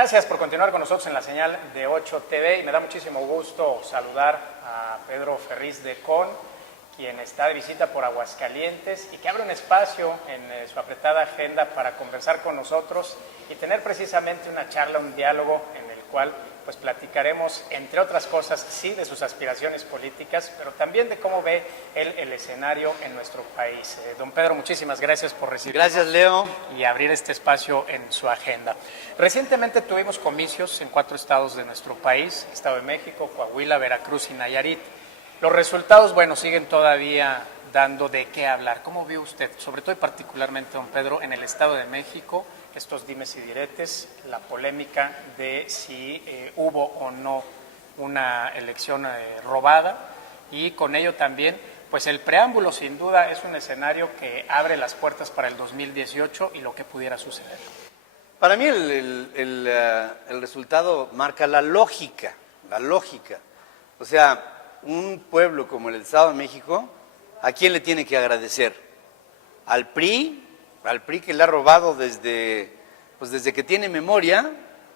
Gracias por continuar con nosotros en la señal de 8 TV y me da muchísimo gusto saludar a Pedro Ferriz de Con, quien está de visita por Aguascalientes y que abre un espacio en su apretada agenda para conversar con nosotros y tener precisamente una charla, un diálogo en el cual pues platicaremos, entre otras cosas, sí, de sus aspiraciones políticas, pero también de cómo ve él el escenario en nuestro país. Don Pedro, muchísimas gracias por recibirnos. Gracias, Leo. Y abrir este espacio en su agenda. Recientemente tuvimos comicios en 4 estados de nuestro país, Estado de México, Coahuila, Veracruz y Nayarit. Los resultados, bueno, siguen todavía dando de qué hablar. ¿Cómo vio usted, sobre todo y particularmente, don Pedro, en el Estado de México, estos dimes y diretes, la polémica de si hubo o no una elección robada y con ello también, pues el preámbulo sin duda es un escenario que abre las puertas para el 2018 y lo que pudiera suceder? Para mí el resultado marca la lógica. O sea, un pueblo como el Estado de México, ¿a quién le tiene que agradecer? Al PRI que le ha robado desde que tiene memoria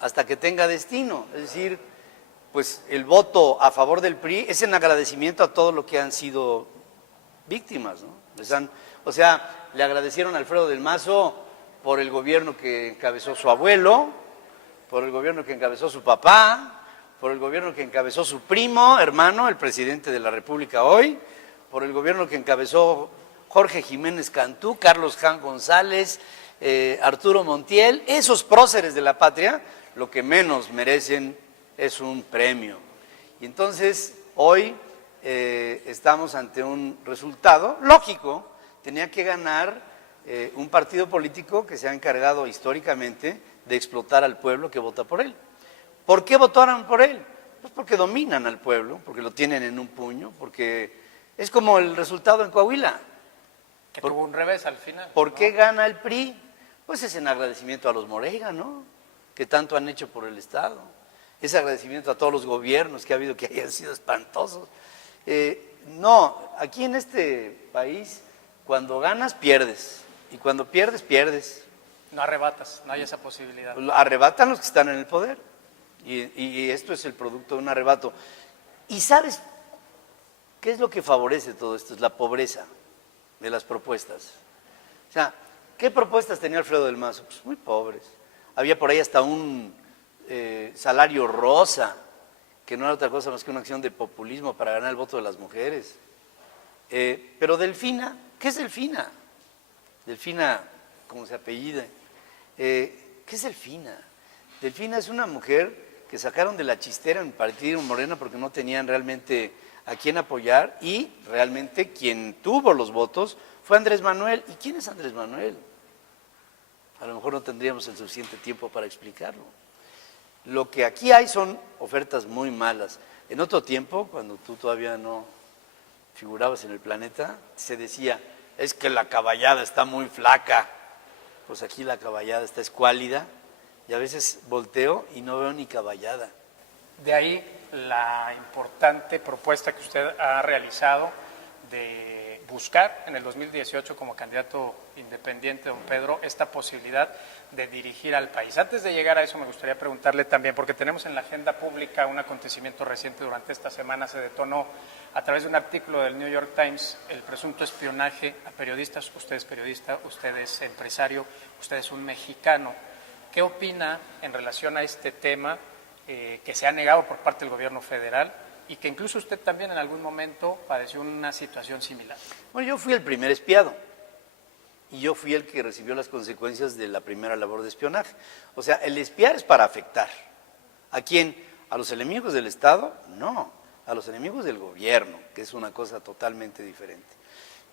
hasta que tenga destino. Es decir, pues el voto a favor del PRI es en agradecimiento a todo lo que han sido víctimas, ¿no? O sea, le agradecieron a Alfredo del Mazo por el gobierno que encabezó su abuelo, por el gobierno que encabezó su papá, por el gobierno que encabezó su primo, hermano, el presidente de la República hoy, por el gobierno que encabezó Jorge Jiménez Cantú, Carlos Jan González, Arturo Montiel. Esos próceres de la patria lo que menos merecen es un premio. Y entonces hoy estamos ante un resultado lógico. Tenía que ganar un partido político que se ha encargado históricamente de explotar al pueblo que vota por él. ¿Por qué votaron por él? Pues porque dominan al pueblo, porque lo tienen en un puño, porque es como el resultado en Coahuila. Que tuvo un revés al final. ¿Por qué gana el PRI? Pues es en agradecimiento a los Moreira, ¿no? Que tanto han hecho por el Estado. Es agradecimiento a todos los gobiernos que ha habido que hayan sido espantosos. No, aquí en este país, cuando ganas, pierdes. Y cuando pierdes, pierdes. No arrebatas, no hay esa posibilidad. Arrebatan los que están en el poder. Y esto es el producto de un arrebato. ¿Y sabes qué es lo que favorece todo esto? Es la pobreza de las propuestas. O sea, ¿qué propuestas tenía Alfredo del Mazo? Pues muy pobres. Había por ahí hasta un salario rosa, que no era otra cosa más que una acción de populismo para ganar el voto de las mujeres. Pero Delfina, ¿qué es Delfina? Delfina, como se apellida. ¿Qué es Delfina? Delfina es una mujer que sacaron de la chistera en el partido Morena porque no tenían realmente a quién apoyar y realmente quien tuvo los votos fue Andrés Manuel. ¿Y quién es Andrés Manuel? A lo mejor no tendríamos el suficiente tiempo para explicarlo. Lo que aquí hay son ofertas muy malas. En otro tiempo, cuando tú todavía no figurabas en el planeta, se decía, es que la caballada está muy flaca. Pues aquí la caballada está escuálida y a veces volteo y no veo ni caballada. De ahí la importante propuesta que usted ha realizado de buscar en el 2018 como candidato independiente, don Pedro, esta posibilidad de dirigir al país. Antes de llegar a eso me gustaría preguntarle también, porque tenemos en la agenda pública un acontecimiento reciente durante esta semana, se detonó a través de un artículo del New York Times el presunto espionaje a periodistas. Usted es periodista, usted es empresario, usted es un mexicano. ¿Qué opina en relación a este tema que se ha negado por parte del gobierno federal y que incluso usted también en algún momento padeció una situación similar? Bueno, yo fui el primer espiado y yo fui el que recibió las consecuencias de la primera labor de espionaje. O sea, el espiar es para afectar. ¿A quién? ¿A los enemigos del Estado? No, a los enemigos del gobierno, que es una cosa totalmente diferente.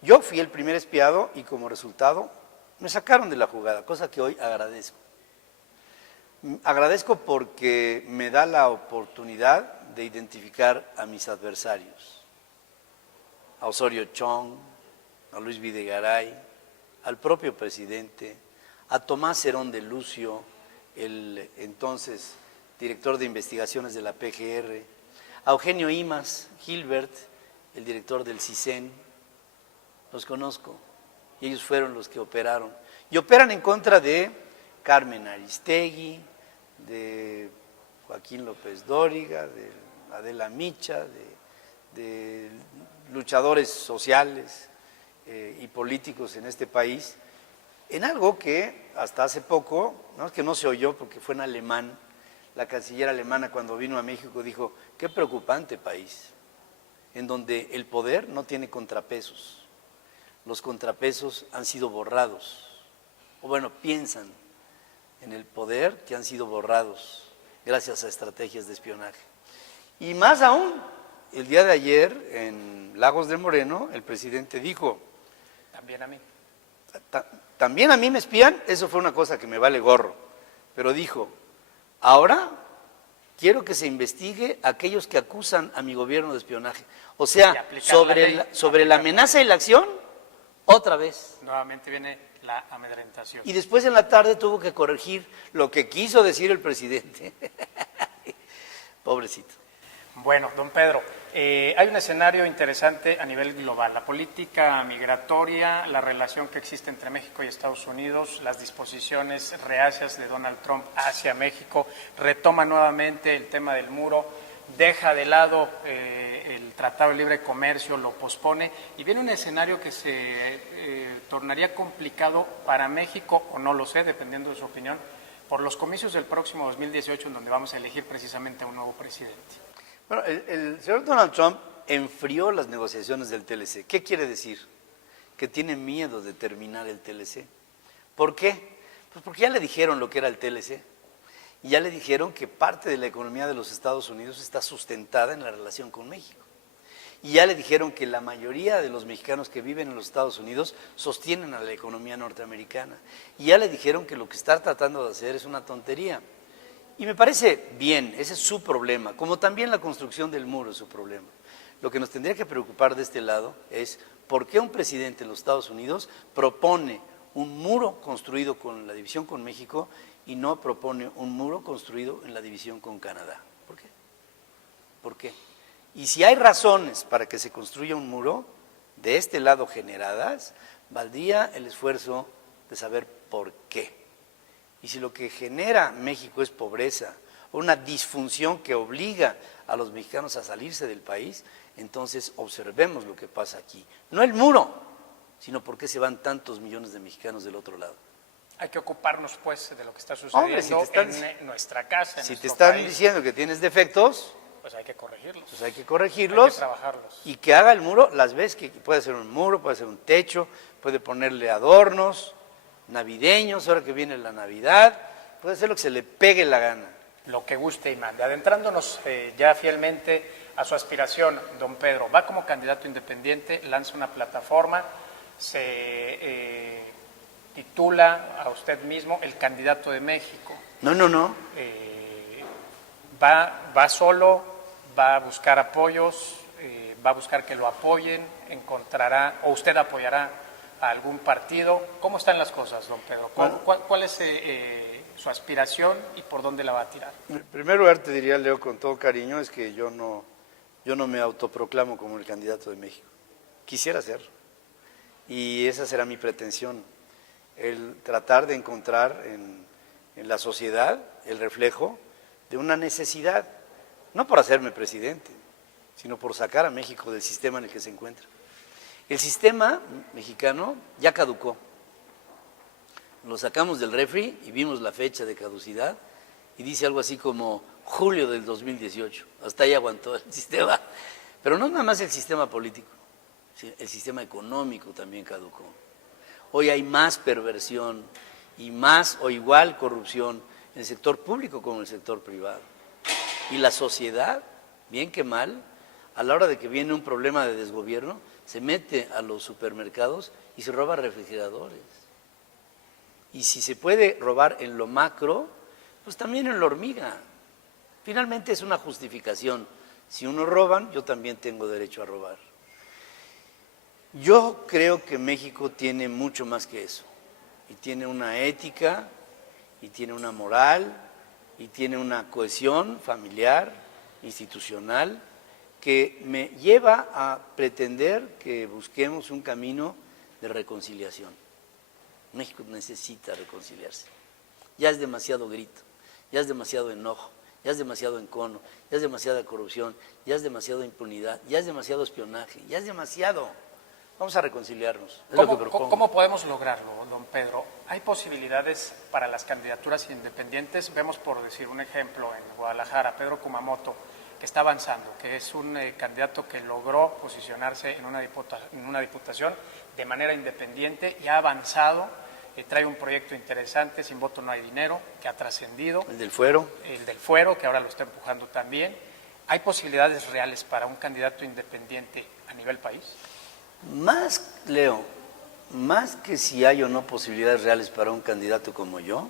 Yo fui el primer espiado y como resultado me sacaron de la jugada, cosa que hoy agradezco. Agradezco porque me da la oportunidad de identificar a mis adversarios, a Osorio Chong, a Luis Videgaray, al propio presidente, a Tomás Herón de Lucio, el entonces director de investigaciones de la PGR, a Eugenio Imas Gilbert, el director del CISEN. Los conozco y ellos fueron los que operaron. Y operan en contra de Carmen Aristegui, de Joaquín López Dóriga, de Adela Micha, de luchadores sociales y políticos en este país, en algo que hasta hace poco, no es que no se oyó porque fue en alemán, la canciller alemana cuando vino a México dijo, qué preocupante país, en donde el poder no tiene contrapesos, los contrapesos han sido borrados, o bueno, piensan en el poder que han sido borrados gracias a estrategias de espionaje. Y más aún, el día de ayer en Lagos de Moreno, el presidente dijo, También a mí. También a mí me espían, eso fue una cosa que me vale gorro, pero dijo, ahora quiero que se investigue a aquellos que acusan a mi gobierno de espionaje. O sea, sobre la amenaza y la acción, otra vez. Nuevamente viene la amedrentación. Y después en la tarde tuvo que corregir lo que quiso decir el presidente. Pobrecito. Bueno, don Pedro, hay un escenario interesante a nivel global, la política migratoria, la relación que existe entre México y Estados Unidos, las disposiciones reacias de Donald Trump hacia México, retoma nuevamente el tema del muro, deja de lado el Tratado de Libre Comercio, lo pospone y viene un escenario que se tornaría complicado para México, o no lo sé, dependiendo de su opinión, por los comicios del próximo 2018 en donde vamos a elegir precisamente a un nuevo presidente. Bueno, el señor Donald Trump enfrió las negociaciones del TLC. ¿Qué quiere decir? Que tiene miedo de terminar el TLC. ¿Por qué? Pues porque ya le dijeron lo que era el TLC. Y ya le dijeron que parte de la economía de los Estados Unidos está sustentada en la relación con México. Y ya le dijeron que la mayoría de los mexicanos que viven en los Estados Unidos sostienen a la economía norteamericana. Y ya le dijeron que lo que está tratando de hacer es una tontería. Y me parece bien, ese es su problema, como también la construcción del muro es su problema. Lo que nos tendría que preocupar de este lado es por qué un presidente en los Estados Unidos propone un muro construido con la división con México y no propone un muro construido en la división con Canadá. ¿Por qué? ¿Por qué? Y si hay razones para que se construya un muro, de este lado generadas, valdría el esfuerzo de saber por qué. Y si lo que genera México es pobreza, o una disfunción que obliga a los mexicanos a salirse del país, entonces observemos lo que pasa aquí. No el muro, sino por qué se van tantos millones de mexicanos del otro lado. Hay que ocuparnos, pues, de lo que está sucediendo. Hombre, si te están, en nuestra casa, en si nuestro te están país, diciendo que tienes defectos, pues hay que corregirlos. pues hay que corregirlos. Hay que trabajarlos. Y que haga el muro, las veces que puede ser un muro, puede ser un techo, puede ponerle adornos navideños, ahora que viene la Navidad, puede hacer lo que se le pegue la gana. Lo que guste y mande. Adentrándonos ya fielmente a su aspiración, don Pedro, va como candidato independiente, lanza una plataforma, se titula a usted mismo el candidato de México. No. Va solo, va a buscar apoyos, va a buscar que lo apoyen, encontrará, o usted apoyará a algún partido. ¿Cómo están las cosas, don Pedro? ¿Cuál es su aspiración y por dónde la va a tirar? En primer lugar te diría, Leo, con todo cariño, es que yo no me autoproclamo como el candidato de México. Quisiera hacerlo. Y esa será mi pretensión, el tratar de encontrar en la sociedad el reflejo de una necesidad, no por hacerme presidente, sino por sacar a México del sistema en el que se encuentra. El sistema mexicano ya caducó. Lo sacamos del refri y vimos la fecha de caducidad y dice algo así como julio del 2018. Hasta ahí aguantó el sistema. Pero no nada más el sistema político, el sistema económico también caducó. Hoy hay más perversión y más o igual corrupción en el sector público como en el sector privado. Y la sociedad, bien que mal, a la hora de que viene un problema de desgobierno, se mete a los supermercados y se roba refrigeradores. Y si se puede robar en lo macro, pues también en la hormiga. Finalmente es una justificación. Si unos roban, yo también tengo derecho a robar. Yo creo que México tiene mucho más que eso. Y tiene una ética, y tiene una moral, y tiene una cohesión familiar, institucional, que me lleva a pretender que busquemos un camino de reconciliación. México necesita reconciliarse. Ya es demasiado grito, ya es demasiado enojo, ya es demasiado encono, ya es demasiada corrupción, ya es demasiada impunidad, ya es demasiado espionaje, ya es demasiado. Vamos a reconciliarnos, es lo que propongo. ¿Cómo podemos lograrlo, don Pedro? ¿Hay posibilidades para las candidaturas independientes? Vemos, por decir un ejemplo, en Guadalajara, Pedro Kumamoto, que está avanzando, que es un candidato que logró posicionarse en una diputación de manera independiente y ha avanzado, trae un proyecto interesante, Sin Voto No Hay Dinero, que ha trascendido. El del Fuero. El del Fuero, que ahora lo está empujando también. ¿Hay posibilidades reales para un candidato independiente a nivel país? Más, Leo, más que si hay o no posibilidades reales para un candidato como yo,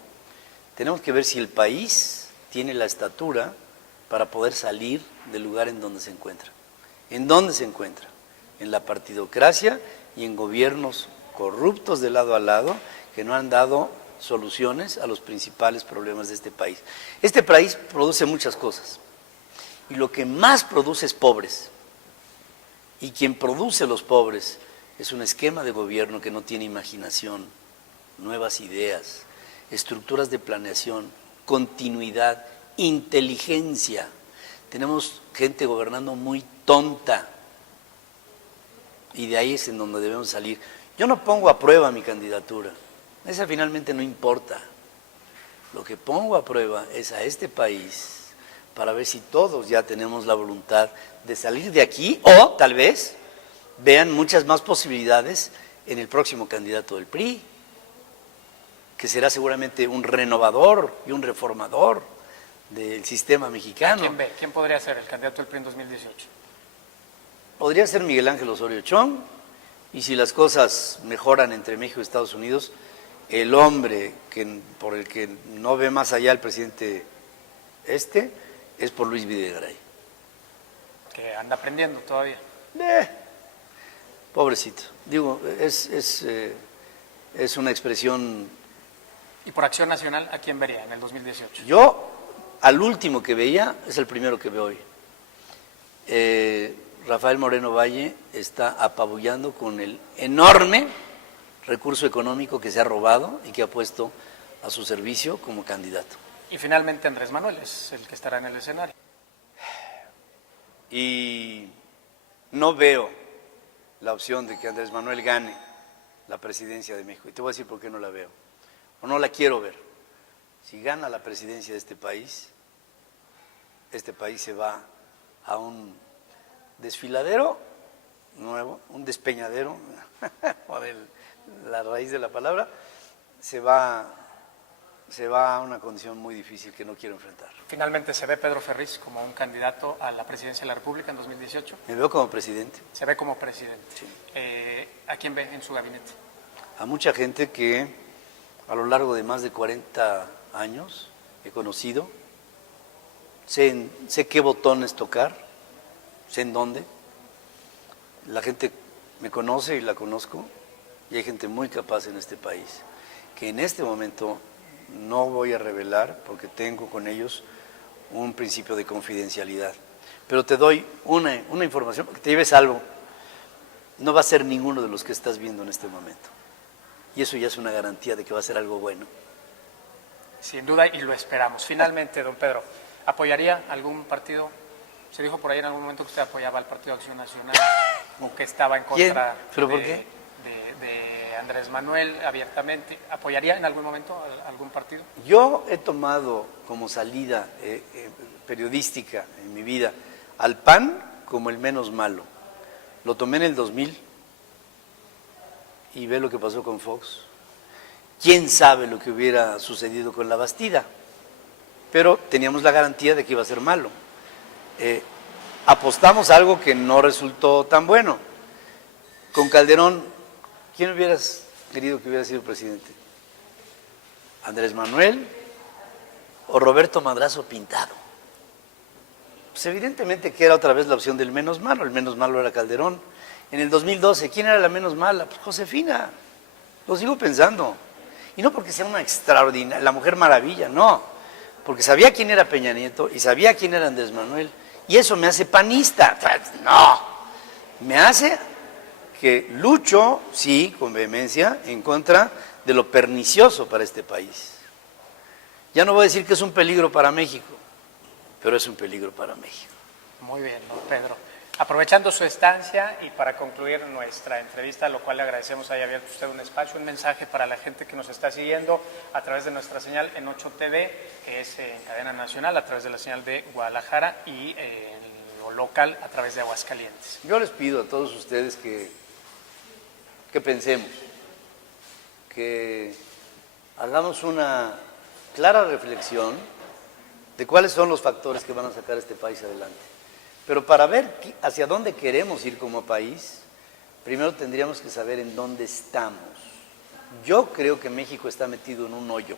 tenemos que ver si el país tiene la estatura para poder salir del lugar en donde se encuentra. ¿En dónde se encuentra? En la partidocracia y en gobiernos corruptos de lado a lado que no han dado soluciones a los principales problemas de este país. Este país produce muchas cosas y lo que más produce es pobres. Y quien produce los pobres es un esquema de gobierno que no tiene imaginación, nuevas ideas, estructuras de planeación, continuidad, inteligencia. Tenemos gente gobernando muy tonta y de ahí es en donde debemos salir. Yo no pongo a prueba mi candidatura, esa finalmente no importa. Lo que pongo a prueba es a este país para ver si todos ya tenemos la voluntad de salir de aquí o tal vez vean muchas más posibilidades en el próximo candidato del PRI, que será seguramente un renovador y un reformador del sistema mexicano. ¿Quién ve? ¿Quién podría ser el candidato del PRI en 2018? Podría ser Miguel Ángel Osorio Chong, y si las cosas mejoran entre México y Estados Unidos, el hombre por el que no ve más allá el presidente es por Luis Videgaray. Que anda aprendiendo todavía. Pobrecito. Digo, es una expresión. ¿Y por Acción Nacional a quién vería en el 2018? Yo, al último que veía, es el primero que veo hoy. Rafael Moreno Valle está apabullando con el enorme recurso económico que se ha robado y que ha puesto a su servicio como candidato. Y finalmente Andrés Manuel es el que estará en el escenario. Y no veo la opción de que Andrés Manuel gane la presidencia de México. Y te voy a decir por qué no la veo, o no la quiero ver. Si gana la presidencia de este país se va a un desfiladero nuevo, un despeñadero, por la raíz de la palabra, se va a una condición muy difícil que no quiero enfrentar. Finalmente, ¿se ve Pedro Ferriz como un candidato a la presidencia de la República en 2018? Me veo como presidente. Se ve como presidente. Sí. ¿A quién ve en su gabinete? A mucha gente que a lo largo de más de 40 años he conocido, sé qué botones tocar, sé en dónde. La gente me conoce y la conozco, y hay gente muy capaz en este país, que en este momento no voy a revelar porque tengo con ellos un principio de confidencialidad. Pero te doy una información, porque te lleves algo. No va a ser ninguno de los que estás viendo en este momento. Y eso ya es una garantía de que va a ser algo bueno. Sin duda, y lo esperamos. Finalmente, don Pedro, ¿apoyaría algún partido? Se dijo por ahí en algún momento que usted apoyaba al Partido Acción Nacional, o que estaba en contra ¿Pero por qué? de Andrés Manuel abiertamente. ¿Apoyaría en algún momento a algún partido? Yo he tomado como salida periodística en mi vida al PAN como el menos malo. Lo tomé en el 2000 y ve lo que pasó con Fox. ¿Quién sabe lo que hubiera sucedido con la Bastida? Pero teníamos la garantía de que iba a ser malo. Apostamos a algo que no resultó tan bueno. Con Calderón, ¿quién hubieras querido que hubiera sido presidente? ¿Andrés Manuel o Roberto Madrazo Pintado? Pues evidentemente que era otra vez la opción del menos malo. El menos malo era Calderón. En el 2012, ¿quién era la menos mala? Pues Josefina. Lo sigo pensando. Y no porque sea una extraordinaria, la Mujer Maravilla, no. Porque sabía quién era Peña Nieto y sabía quién era Andrés Manuel. Y eso me hace panista. No. Me hace que lucho, sí, con vehemencia, en contra de lo pernicioso para este país. Ya no voy a decir que es un peligro para México, pero es un peligro para México. Muy bien, don Pedro. Aprovechando su estancia y para concluir nuestra entrevista, lo cual le agradecemos haya abierto usted un espacio, un mensaje para la gente que nos está siguiendo a través de nuestra señal en 8 TV, que es en cadena nacional, a través de la señal de Guadalajara y en lo local a través de Aguascalientes. Yo les pido a todos ustedes que pensemos, que hagamos una clara reflexión de cuáles son los factores que van a sacar a este país adelante. Pero para ver hacia dónde queremos ir como país, primero tendríamos que saber en dónde estamos. Yo creo que México está metido en un hoyo,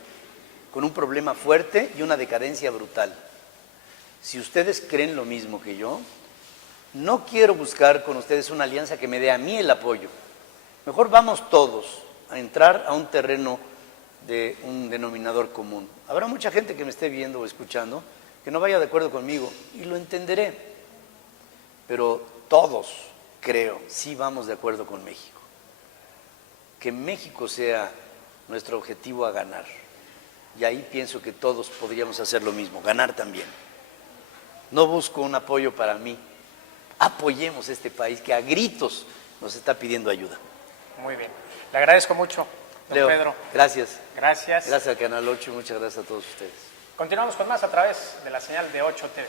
con un problema fuerte y una decadencia brutal. Si ustedes creen lo mismo que yo, no quiero buscar con ustedes una alianza que me dé a mí el apoyo. Mejor vamos todos a entrar a un terreno de un denominador común. Habrá mucha gente que me esté viendo o escuchando que no vaya de acuerdo conmigo y lo entenderé. Pero todos, creo, sí vamos de acuerdo con México. Que México sea nuestro objetivo a ganar. Y ahí pienso que todos podríamos hacer lo mismo, ganar también. No busco un apoyo para mí. Apoyemos este país que a gritos nos está pidiendo ayuda. Muy bien. Le agradezco mucho, don Leo, Pedro. gracias. Gracias. Gracias al Canal 8 y muchas gracias a todos ustedes. Continuamos con más a través de la señal de 8 TV.